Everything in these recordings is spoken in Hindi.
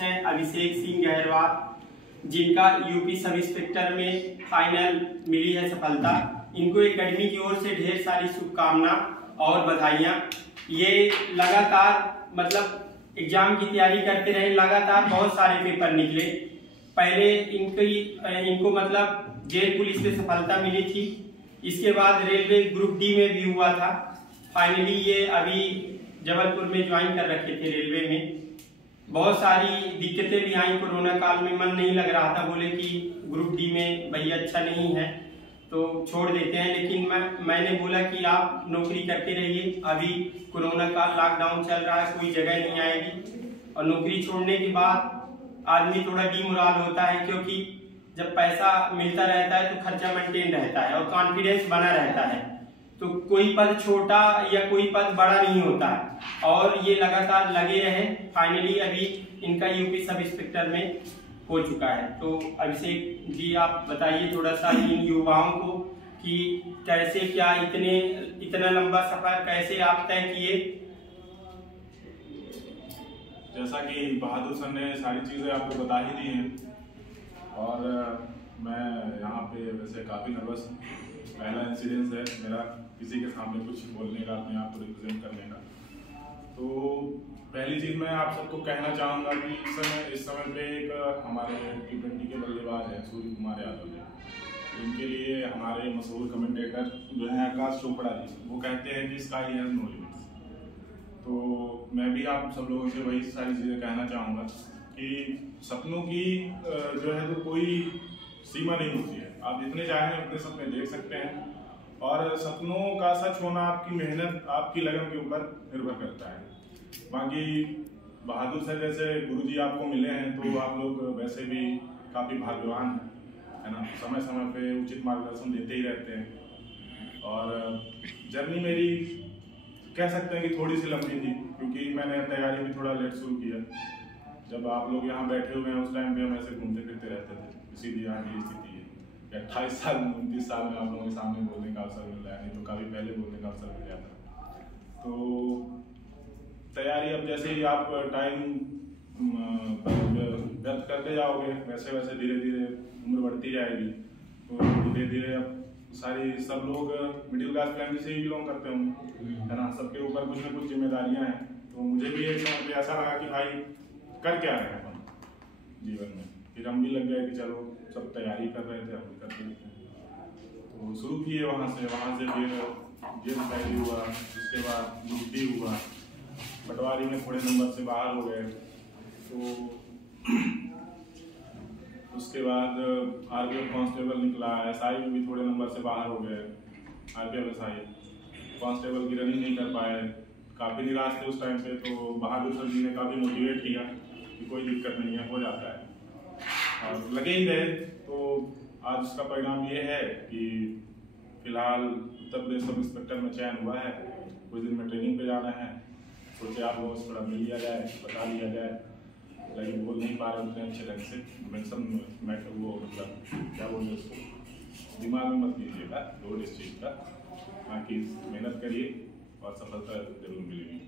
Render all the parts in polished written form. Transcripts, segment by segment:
बीच हैं अभिषेक सिंह गहरवाल, जिनका यूपी सब इंस्पेक्टर में फाइनल मिली है सफलता। इनको एकेडमी की ओर से ढेर सारी शुभकामना और बधाइयाँ। ये लगातार मतलब एग्जाम की तैयारी करते रहे, लगातार बहुत सारे पेपर निकले। पहले इनको मतलब जेल पुलिस में सफलता मिली थी, इसके बाद रेलवे ग्रुप डी में भी हुआ था। फाइनली ये अभी जबलपुर में ज्वाइन कर रखे थे रेलवे में। बहुत सारी दिक्कतें भी आई, कोरोना काल में मन नहीं लग रहा था, बोले कि ग्रुप डी में भैया अच्छा नहीं है तो छोड़ देते हैं। लेकिन मैंने बोला कि आप नौकरी करते रहिए, अभी कोरोना का लॉकडाउन चल रहा है, कोई जगह नहीं आएगी। और नौकरी छोड़ने के बाद आदमी थोड़ा डीमोरल होता है, क्योंकि जब पैसा मिलता रहता है तो खर्चा मेंटेन रहता है और कॉन्फिडेंस बना रहता है। तो कोई पद छोटा या कोई पद बड़ा नहीं होता है, और ये लगातार लगे रहे। फाइनली अभी इनका यूपी सब इंस्पेक्टर में हो चुका है। तो अभिषेक जी आप बताइए थोड़ा सा इन युवाओं को कि कैसे क्या इतना लंबा सफर कैसे आप तय किए। जैसा कि बहादुर सर ने सारी चीज़ें आपको बता ही दी हैं, और मैं यहाँ पे वैसे काफ़ी नर्वस हूँ। पहला इंसिडेंस है मेरा किसी के सामने कुछ बोलने का, अपने आप को रिप्रेजेंट करने का। तो पहली चीज़ मैं आप सबको कहना चाहूँगा कि इस समय पे एक हमारे T20 के बल्लेबाज हैं सूर्य कुमार यादव जी, इनके लिए हमारे मशहूर कमेंटेटर जो हैं आकाश चोपड़ा जी, वो कहते हैं कि स्काई हैज़ नो लिमिट्स। तो मैं भी आप सब लोगों से वही सारी चीज़ें कहना चाहूँगा कि सपनों की जो है तो कोई सीमा नहीं होती है। आप जितने चाहें अपने सपने देख सकते हैं, और सपनों का सच होना आपकी मेहनत, आपकी लगन के ऊपर निर्भर करता है। बाकी बहादुर सर जैसे गुरुजी आपको मिले हैं तो आप लोग वैसे भी काफ़ी भाग्यवान हैं, है ना। समय समय पे उचित मार्गदर्शन देते ही रहते हैं। और जर्नी मेरी कह सकते हैं कि थोड़ी सी लंबी थी, क्योंकि मैंने तैयारी भी थोड़ा लेट शुरू किया। जब आप लोग यहाँ बैठे हुए हैं उस टाइम पे हम ऐसे घूमते फिरते रहते थे, इसीलिए यहाँ की स्थिति है। 28 साल 29 साल में आप लोगों के सामने बोलने का अवसर मिल रहा है, नहीं तो काफ़ी पहले बोलने का अवसर मिल गया था। तो तैयारी अब जैसे ही आप टाइम व्यर्थ करते जाओगे, वैसे वैसे धीरे धीरे उम्र बढ़ती जाएगी। तो धीरे धीरे अब सब लोग मिडिल क्लास फैमिली से ही बिलोंग करते होंगे, है ना। सबके ऊपर कुछ ना कुछ जिम्मेदारियाँ हैं। तो मुझे भी एक समय पे ऐसा लगा कि भाई कर क्या रहे हैं अपन जीवन में। फिर हम भी लग गए कि चलो सब तैयारी कर रहे थे, हम भी करते हैं। तो शुरू किए वहाँ से फिर जेल तैयारी हुआ, उसके बाद ड्यूटी हुआ, पटवारी में थोड़े नंबर से बाहर हो गए। तो उसके बाद RPF कांस्टेबल निकला, SI में भी थोड़े नंबर से बाहर हो गए। RPF SI कांस्टेबल की रनिंग नहीं कर पाए, काफ़ी निराश थे उस टाइम पे। तो बहादुर सर जी ने काफ़ी मोटिवेट किया कि कोई दिक्कत नहीं है, हो जाता है, और लगे ही गए। तो आज इसका परिणाम ये है कि फिलहाल उत्तर प्रदेश सब इंस्पेक्टर में चयन हुआ है। कुछ दिन में ट्रेनिंग पे जाना है, सोचे आप लोगों से थोड़ा मिल लिया जाए, बता लिया जाए, लेकिन बोल नहीं पा रहे उतने अच्छे ढंग से। वो मतलब क्या बोलते उसको दिमाग में मत लीजिएगा लोड इस चीज़ का। बाकी मेहनत करिए और सफलता जरूर मिलेगी।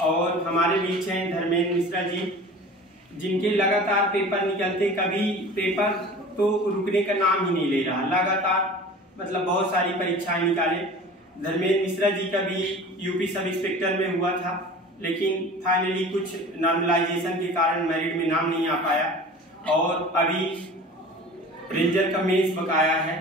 और हमारे बीच हैं धर्मेंद्र मिश्रा जी, जिनके लगातार पेपर निकलते, कभी पेपर तो रुकने का नाम ही नहीं ले रहा, लगातार मतलब बहुत सारी परीक्षाएं निकाले। धर्मेंद्र मिश्रा जी का भी यूपी सब इंस्पेक्टर में हुआ था, लेकिन फाइनली कुछ नॉर्मलाइजेशन के कारण मेरिट में नाम नहीं आ पाया, और अभी रेंजर का मेंस बकाया है,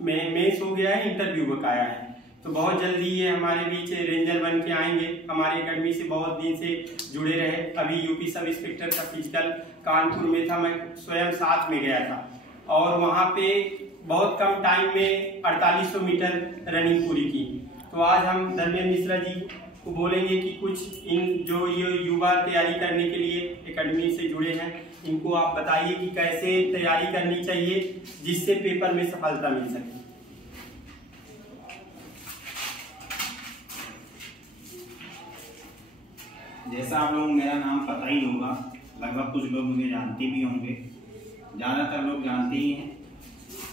मेंस हो गया है, इंटरव्यू बकाया है। तो बहुत जल्दी ये हमारे बीच रेंजर बन के आएंगे। हमारे एकेडमी से बहुत दिन से जुड़े रहे। अभी यूपी सब इंस्पेक्टर का फिजिकल कानपुर में था, मैं स्वयं साथ में गया था, और वहाँ पे बहुत कम टाइम में 4800 मीटर रनिंग पूरी की। तो आज हम धर्मेंद्र मिश्रा जी को बोलेंगे कि कुछ इन जो ये युवा तैयारी करने के लिए एकेडमी से जुड़े हैं, इनको आप बताइए कि कैसे तैयारी करनी चाहिए जिससे पेपर में सफलता मिल सके। जैसा आप लोगों को मेरा नाम पता ही होगा, लगभग कुछ लोग मुझे जानते भी होंगे, ज़्यादातर लोग जानते ही हैं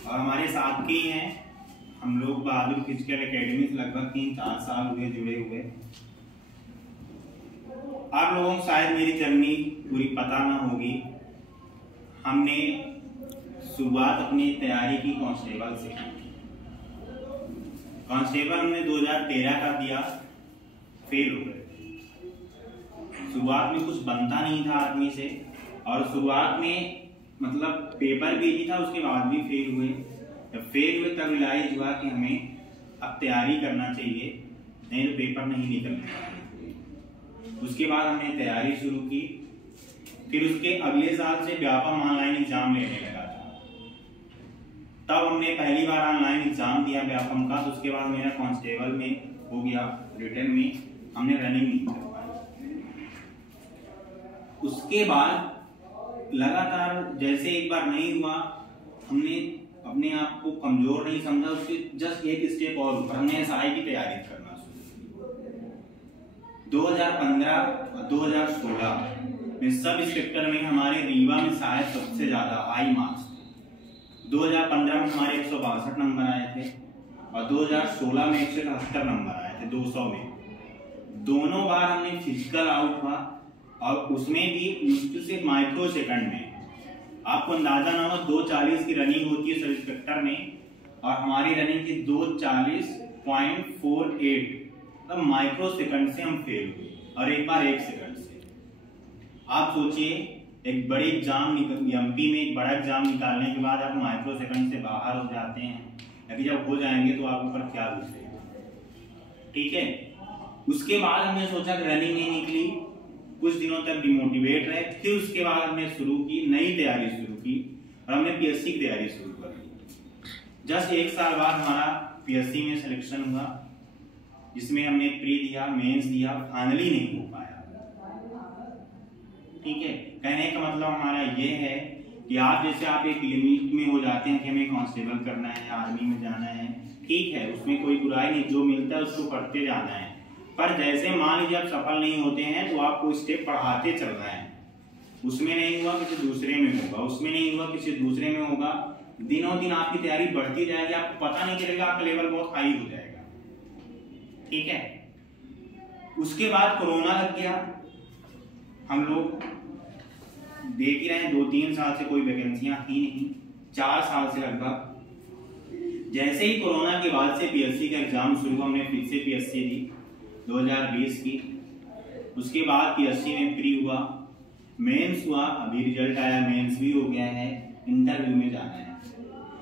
और हमारे साथ के ही हैं। हम लोग बहादुर फिजिकल एकेडमी से लगभग 3-4 साल हुए जुड़े हुए। आप लोगों को शायद मेरी जर्नी पूरी पता ना होगी। हमने शुरुआत अपनी तैयारी की कांस्टेबल से। कांस्टेबल हमने 2013 का दिया, फेल हो गए। शुरुआत में कुछ बनता नहीं था आदमी से और शुरुआत में मतलब पेपर भी नहीं था, उसके बाद भी फेल हुए। जब फेल हुए तब रियलाइज हुआ कि हमें अब तैयारी करना चाहिए, नहीं तो पेपर नहीं निकलने। उसके बाद हमने तैयारी शुरू की। फिर उसके अगले साल से व्यापम ऑनलाइन एग्जाम लेने लगा था। तब हमने पहली बार ऑनलाइन एग्जाम दिया व्यापम का। तो उसके बाद मेरा कांस्टेबल में हो गया, रिटर्न में हमने रनिंग नहीं कर पाया। उसके बाद लगातार जैसे एक बार नहीं हुआ, हमने अपने आप को कमजोर नहीं समझा, उसके जस्ट एक स्टेप और ऊपर हमने एसआई की तैयारी करना शुरू की। 2015 और 2016 में सब इंस्पेक्टर में हमारे रीवा में शायद सबसे ज्यादा हाई मार्क्स थे। 2015 में हमारे 162 नंबर आए थे और 2016 में 178 नंबर आए थे 200 में। दोनों बार हमने फिजिकल आउट हुआ और उसमें भी मुश्किल से माइक्रो सेकंड में। आपको अंदाजा ना हो, 2:40 की रनिंग होती है सब इंस्पेक्टर में और हमारी रनिंग थी 2:40.48, मतलब माइक्रो सेकंड से हम फेल हुए और एक बार 1 सेकंड से। आप सोचिए, एक बड़ी एग्जाम एमपी में एक बड़ा एग्जाम निकालने के बाद आप माइक्रो सेकंड से बाहर हो जाते हैं, अभी जब हो जाएंगे तो आप ऊपर क्या गुजरेगा। ठीक है, उसके बाद हमने सोचा कि रनिंग नहीं निकली, कुछ दिनों तक डिमोटिवेट रहे। फिर उसके बाद हमने शुरू की, नई तैयारी शुरू की और हमने पीएससी की तैयारी शुरू कर दी। जस्ट 1 साल बाद हमारा पीएससी में सिलेक्शन हुआ, जिसमें हमने प्री दिया, मेंस दिया, फाइनली नहीं हो पाया। ठीक है, कहने का मतलब हमारा ये है कि आप जैसे आप एक लिमिट में हो जाते हैं कि हमें कांस्टेबल करना है, आर्मी में जाना है, ठीक है, उसमें कोई बुराई नहीं, जो मिलता है उसको करते जाना है। पर जैसे मान लीजिए आप सफल नहीं होते हैं तो आपको स्टेप बढ़ाते चलना है। उसमें नहीं हुआ किसी दूसरे में होगा, उसमें नहीं हुआ किसी दूसरे में होगा। दिनों दिन आपकी तैयारी बढ़ती जाएगी, आपको पता नहीं चलेगा, आपका लेवल बहुत हाई हो जाएगा। ठीक है, उसके बाद कोरोना लग गया। हम लोग देख ही रहे हैं 2-3 साल से कोई वैकेंसियां थी नहीं, 4 साल से लगभग। जैसे ही कोरोना के बाद से पीएससी का एग्जाम शुरू हुआ, हमने फिर से पीएससी दी 2020 की। उसके बाद पीएससी में प्री हुआ, मेंस हुआ, अभी रिजल्ट आया, मेंस भी हो गया है, इंटरव्यू में जाना है।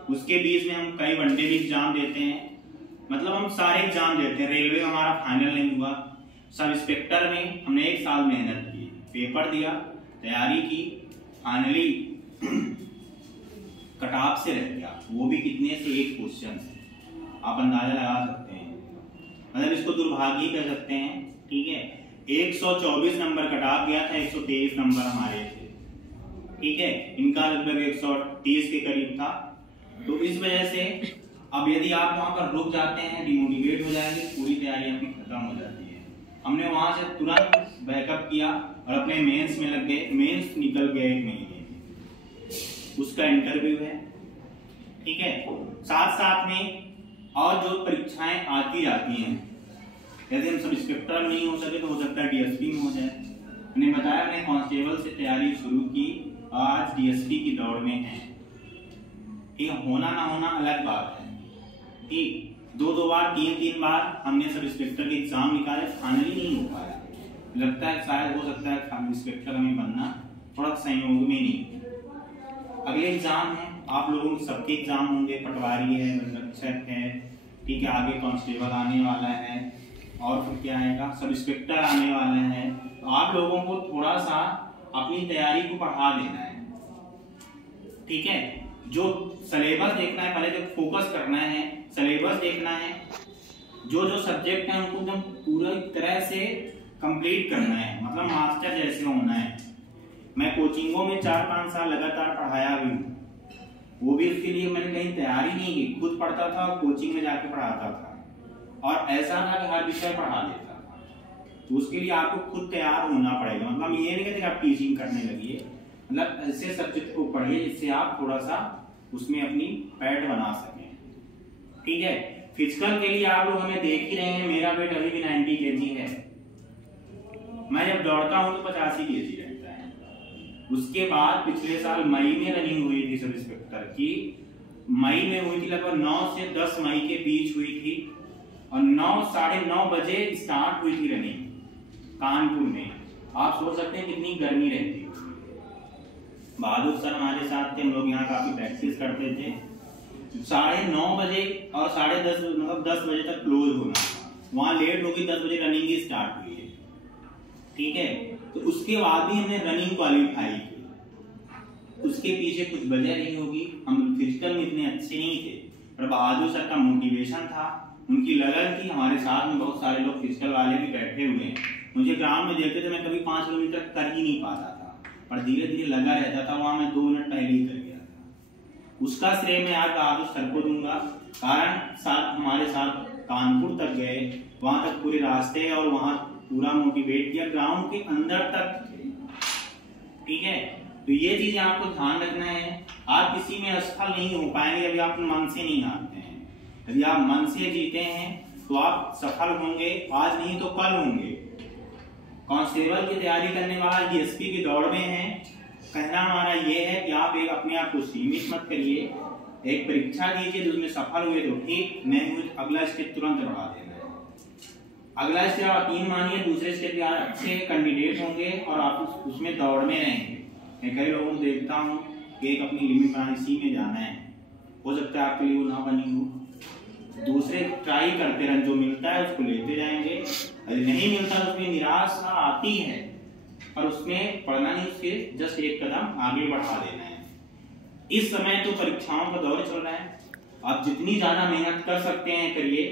उसके बीच में हम कई वनडे भी एग्जाम देते हैं, मतलब हम सारे एग्जाम देते हैं। रेलवे हमारा फाइनल नहीं हुआ। सब इंस्पेक्टर में हमने 1 साल मेहनत की, पेपर दिया, तैयारी की, फाइनली कट ऑफ से रह गया, वो भी कितने से 1 क्वेश्चन से। आप अंदाजा लगा सकते हैं, मतलब इसको दुर्भाग्य कह सकते हैं। ठीक है, 124 नंबर कट ऑफ गया था, 123 नंबर हमारे थे। ठीक है, इनका लगभग 130 के करीब था। तो इस वजह से अब यदि आप वहां पर रुक जाते हैं, डिमोटिवेट हो जाएंगे, पूरी तैयारी आपकी खत्म हो जाती है। हमने वहां से तुरंत बैकअप किया और अपने मेंस में लग गए। मेंस निकल गए 1 महीने में, उसका इंटरव्यू है। ठीक है, साथ साथ में और जो परीक्षाएं आती जाती हैं, यदि हम सब इंस्पेक्टर नहीं हो सके तो हो सकता है डीएसपी में हो जाए। मैंने बताया मैंने कांस्टेबल से तैयारी शुरू की, आज डीएसपी की दौड़ में है। ठीक, होना ना होना अलग बात है। ठीक, 2 बार 3 बार हमने सब इंस्पेक्टर के एग्जाम निकाले, फाइनली नहीं हो पाया। लगता है शायद हो सकता है इंस्पेक्टर हमें बनना थोड़ा संयोग में नहीं। अगले एग्जाम है, आप लोगों के सबके एग्जाम होंगे, पटवारी है, रक्षक है, ठीक है, आगे कांस्टेबल आने वाला है और फिर क्या आएगा, सब इंस्पेक्टर आने वाला है। तो आप लोगों को थोड़ा सा अपनी तैयारी को बढ़ा देना है। ठीक है, जो सिलेबस देखना है, पहले तो फोकस करना है, सिलेबस देखना है, जो जो सब्जेक्ट है उनको एकदम पूरी तरह से कंप्लीट करना है, मतलब मास्टर जैसे होना है। मैं कोचिंगों में 4-5 साल लगातार पढ़ाया भी हूँ, वो भी उसके लिए मैंने कहीं तैयारी नहीं की, खुद पढ़ता था और कोचिंग में जाके पढ़ाता था। और ऐसा था कि हर विषय पढ़ा देता था। तो उसके लिए आपको खुद तैयार होना पड़ेगा। मतलब ये नहीं कहते कि आप टीचिंग करने लगिए, मतलब ऐसे सब्जेक्ट को पढ़िए जिससे आप थोड़ा सा उसमें अपनी पैड बना सकें, ठीक है। फिजिकल के लिए आप लोग हमें देख ही रहे हैं, मेरा वेट अभी भी 90 kg है। मैं जब दौड़ता हूँ तो 85 kg रहता है। उसके बाद पिछले साल मई में रनिंग हुई थी सब इंस्पेक्टर की, मई में हुई थी, लगभग 9 से 10 मई के बीच हुई थी, और 9 साढ़े 9 बजे स्टार्ट हुई थी रनिंग कानपुर में। आप सोच सकते हैं कितनी गर्मी रहती है। बहादुर सर हमारे साथ थे, हम लोग यहाँ काफी प्रैक्टिस करते थे। 9:30 बजे और 10:30 मतलब 10 बजे तक क्लोज होना था, वहाँ लेट होगी, 10 बजे रनिंग ही स्टार्ट हुई है, ठीक है। तो उसके बाद भी हमने रनिंग क्वालिफाई की। उसके पीछे कुछ वजह नहीं होगी, हम फिजिकल में इतने अच्छे नहीं थे, पर बहादुर सर का मोटिवेशन था, उनकी लगन थी। हमारे साथ में बहुत सारे लोग फिजिकल वाले भी बैठे हुए हैं। मुझे ग्राउंड में देखते थे, मैं कभी 5 किलोमीटर कर ही नहीं पाता था, पर धीरे धीरे लगा रहता था। वहां मैं 2 मिनट पहले ही कर गया था। उसका श्रेय मैं आज बहादुर सर को दूंगा, कारण साथ हमारे साथ कानपुर तक गए, वहां तक पूरे रास्ते और वहां पूरा मोटिवेट किया, ग्राउंड के अंदर तक, ठीक है। तो ये चीजें आपको ध्यान रखना है। आप किसी में असफल नहीं हो पाएंगे यदि आप मन से नहीं आते हैं। यदि आप मन से जीते हैं तो आप सफल होंगे, आज नहीं तो कल होंगे। कांस्टेबल की तैयारी करने वाला डीएसपी की दौड़ में है। कहना हमारा ये है कि आप एक अपने आप को सीमित मत करिए, एक परीक्षा दीजिए, जिसमें सफल हुए तो ठीक, नहीं हुए तो अगला स्टेप तुरंत बढ़ा देना है। अगला स्टेप आप यकीन मानिए, दूसरे स्टेप यार अच्छे कैंडिडेट होंगे और आप उसमें दौड़ में रहेंगे। मैं कई लोगों को देखता हूँ कि एक अपनी लिमिट बनानी, इसी में जाना है, हो सकता है आपके लिए वो ना बनी हो। दूसरे ट्राई करते रहें, जो मिलता है उसको लेते जाएंगे, यदि नहीं मिलता तो उसमें निराशा आती है, पर उसमें पढ़ना नहीं, उसके जस्ट एक कदम आगे बढ़ा देना है। इस समय तो परीक्षाओं का दौर चल रहा है, आप जितनी ज्यादा मेहनत कर सकते हैं करिए,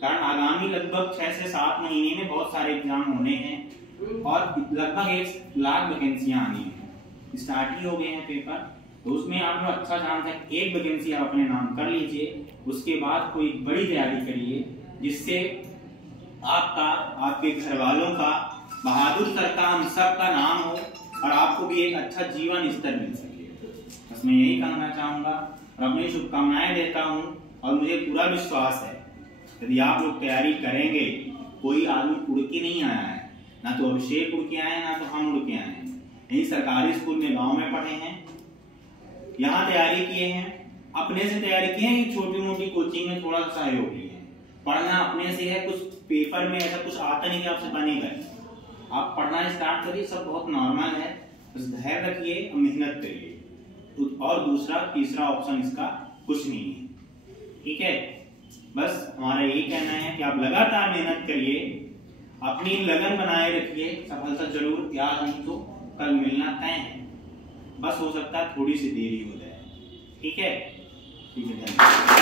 कारण आगामी लगभग 6 से 7 महीने में बहुत सारे एग्जाम होने हैं और लगभग 1 लाख वैकेंसियां आनी है। स्टार्ट ही हो गए हैं पेपर, तो उसमें आप लोग अच्छा चांस है, एक वैकेंसी आप अपने नाम कर लीजिए, उसके बाद कोई बड़ी तैयारी करिए, जिससे आपका, आपके घर वालों का, बहादुर सर का, हम सब का नाम हो और आपको भी एक अच्छा जीवन स्तर मिल सके। बस मैं यही कहना चाहूंगा और अपनी शुभकामनाएं देता हूँ। और मुझे पूरा विश्वास है यदि आप लोग तैयारी करेंगे, कोई आदमी उड़ के नहीं आया है, ना तो अभिषेक उड़ के आए हैं, ना तो हम उड़ के आए हैं। यही सरकारी स्कूल में, गांव में पढ़े हैं, यहाँ तैयारी किए हैं, अपने से तैयारी किए हैं, छोटी मोटी कोचिंग में थोड़ा सा सहयोग लिए हैं। पढ़ना अपने से है, कुछ पेपर में ऐसा कुछ आता नहीं कि आपसे बनेगा। आप पढ़ना स्टार्ट करिए, सब बहुत नॉर्मल है, बस धैर्य रखिए और मेहनत करिए। और दूसरा तीसरा ऑप्शन इसका कुछ नहीं है, ठीक है। बस हमारा यही कहना है कि आप लगातार मेहनत करिए, अपनी लगन बनाए रखिए, सफलता जरूर, याद नहीं तो कल मिलना तय है, बस हो सकता है थोड़ी सी देरी हो जाए, ठीक है, धन्यवाद।